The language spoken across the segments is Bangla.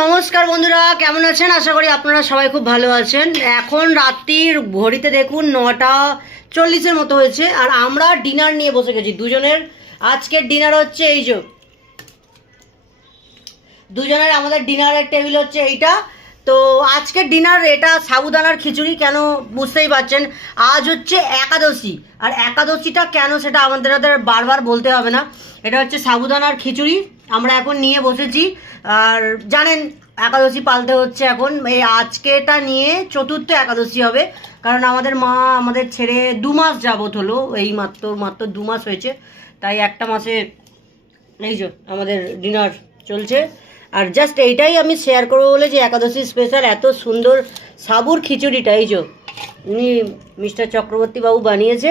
নমস্কার বন্ধুরা, কেমন আছেন? আশা করি আপনারা সবাই খুব ভালো আছেন। এখন রাত্রির ঘড়িতে দেখুন 9:40 মতো হয়েছে, আর আমরা ডিনার নিয়ে বসে গেছি দুজনের। আজকের ডিনার হচ্ছে এই যে দুজনের আমাদের ডিনারের টেবিল হচ্ছে এইটা। তো আজকের ডিনার এটা সাবুদানার খিচুড়ি। কেন বুঝতেই পারছেন, আজ হচ্ছে একাদশী। আর একাদশীটা কেন সেটা আমাদের বারবার বলতে হবে না। এটা হচ্ছে সাবুদানার খিচুড়ি আমরা এখন নিয়ে বসেছি। আর জানেন একাদশী পালতে হচ্ছে এখন। এই আজকেটা নিয়ে চতুর্থ একাদশী হবে, কারণ আমাদের মা আমাদের ছেড়ে 2 মাস যাবত হলো। এই মাত্র 2 মাস হয়েছে, তাই একটা মাসে এই যে আমাদের ডিনার চলছে। আর জাস্ট এইটাই আমি শেয়ার করবো বলে যে একাদশী স্পেশাল এত সুন্দর সাবুর খিচুড়িটা এই যে উনি মিস্টার চক্রবর্তী বাবু বানিয়েছে।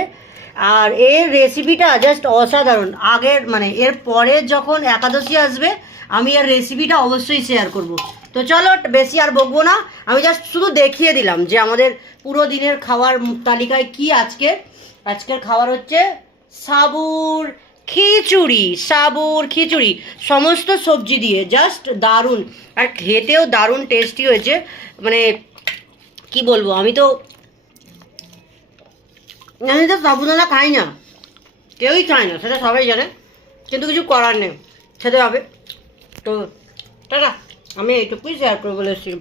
আর এর রেসিপিটা জাস্ট অসাধারণ। আগের মানে এর পরে যখন একাদশী আসবে আমি এর রেসিপিটা অবশ্যই শেয়ার করব। তো চলো বেশি আর বকবো না, আমি জাস্ট শুধু দেখিয়ে দিলাম যে আমাদের পুরো দিনের খাবার তালিকায় কি। আজকের খাবার হচ্ছে সাবুর খিচুড়ি সমস্ত সবজি দিয়ে, জাস্ট দারুণ। আর খেতেও দারুণ টেস্টি হয়েছে। মানে কি বলবো, আমি তো সাবুদানা খাই না, কেউই খায় না, সেটা সবাই জানে, কিন্তু কিছু করার নেই, খেতে হবে। তো টাটা, আমি এইটুকুই শেয়ার করবো বলে এসেছি।